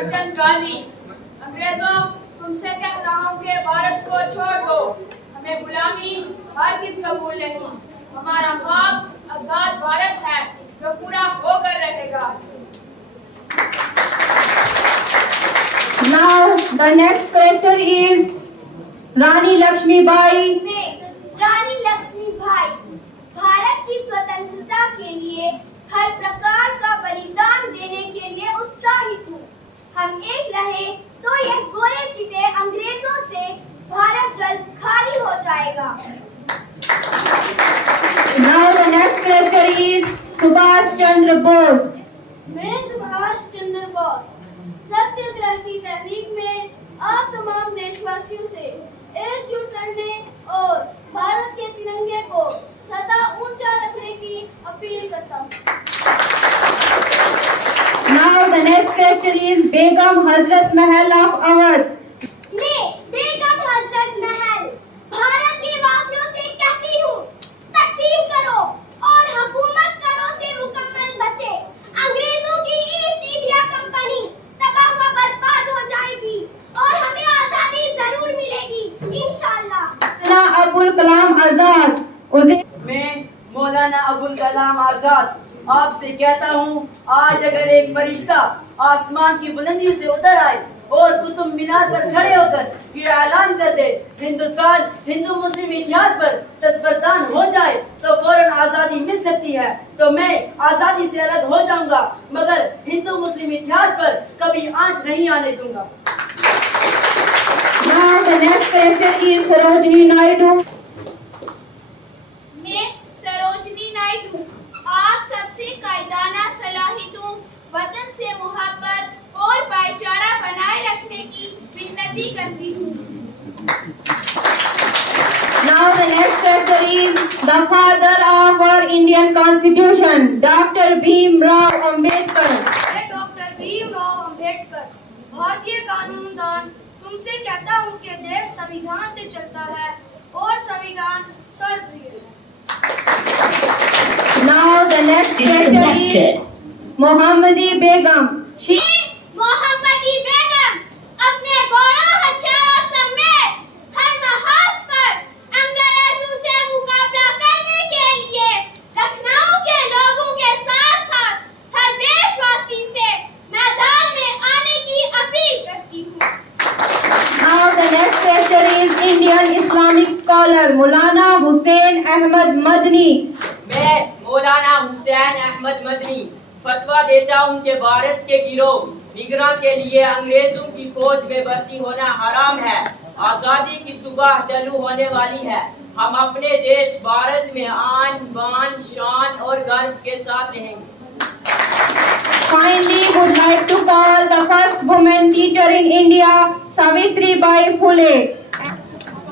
करमचंद गांधी। अंग्रेजों, तुमसे कह रहा हूँ कि भारत को छोड़ दो। हमें गुलामी हरगिज़ कबूल नहीं। हमारा ख्वाब आजाद भारत है जो पूरा होकर रहेगा। Now the next character is रानी लक्ष्मीबाई। रानी लक्ष्मीबाई भारत की स्वतंत्रता के लिए हर प्रकार का बलिदान देने के लिए उत्साहित हूँ। हम एक रहे तो यह गोरे चिटे अंग्रेजों से भारत जल्द खाली हो जाएगा। Now the next character is Subhash Chandra Bose. मैं सुभाष चंद्र बोस सत्याग्रह की तहरीक में आप तमाम देशवासियों से एकजुट रहने और भारत के तिरंगे को सदा ऊंचा रखने की अपील करता हूँ। Now the next character is Begum Hazrat Mahal of Awadh. मैं बेगम हजरत महल भारत के वासियों से कहती हूँ, तकसीम करो और हुकूमत करो से मुकम्मल बचे। अंग्रेजों की ईस्ट इंडिया कंपनी तबाह व बर्बाद हो जाएगी और हमें आजादी जरूर मिलेगी इंशाअल्लाह। अबुल कलाम आजाद। मैं मौलाना अबुल कलाम आजाद आपसे कहता हूँ, आज अगर एक फरिश्ता आसमान की बुलंदियों से उतर आए और कुतुब मीनार पर खड़े होकर ये ऐलान कर दे हिंदुस्तान हिंदू मुस्लिम इतिहाद पर दस्तबरदार हो जाए तो फौरन आजादी मिल सकती है, तो मैं आजादी से अलग हो जाऊंगा, मगर हिंदू मुस्लिम इतिहाद पर कभी आंच नहीं आने दूंगा। Now the next character is Sarojini Naidu. मैं सरोजनी नायडू आप सबसे कायदाना सलाहियतों, वतन से मोहब्बत और भाईचारा बनाए रखने की विनती करती हूँ। Now the next character is the father of our Indian Constitution, Dr. Bhimrao Ambedkar. मैं डॉक्टर भीमराव अंबेडकर भारतीय कानूनदान तुमसे कहता हूँ कि देश संविधान से चलता है और संविधान सर्वप्रिय है। Now the next character is मोहम्मदी बेगम। मोहम्मदी बेगम अपने घोड़ों हथियारों समेत हर महाज पर अंग्रेजों से मुकाबला करने के लिए लखनऊ के लोगों के साथ साथ हर देशवासी से मैदान में आने की अपील करती हूँ। Now the next character is Indian Islamic scholar मौलाना हुसैन अहमद मदनी। मैं मौलाना हुसैन अहमद मदनी फतवा देता हूँ कि भारत के गिरोह निगरां के लिए अंग्रेजों की फौज में भर्ती होना हराम है। आजादी की सुबह तलू होने वाली है। हम अपने देश भारत में आन बान शान और गर्व के साथ रहेंगे। Finally, would like to call the first woman teacher in India, Savitribai Phule.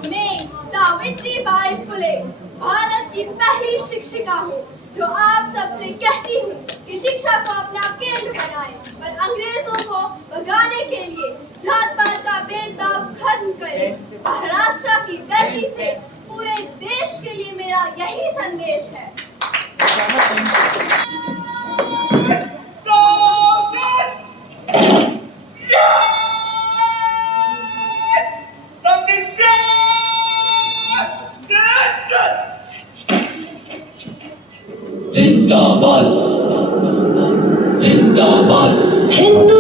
मैं सावित्रीबाई फुले भारत की पहली शिक्षिका हूँ जो आप सबसे कहती हूँ कि शिक्षा को अपना केंद्र बनाएं और अंग्रेजों को भगाने के लिए जात पात का भेदभाव खत्म करें। महाराष्ट्र की धरती से पूरे देश के लिए मेरा यही संदेश है। जिंदाबाद जिंदाबाद हिंदू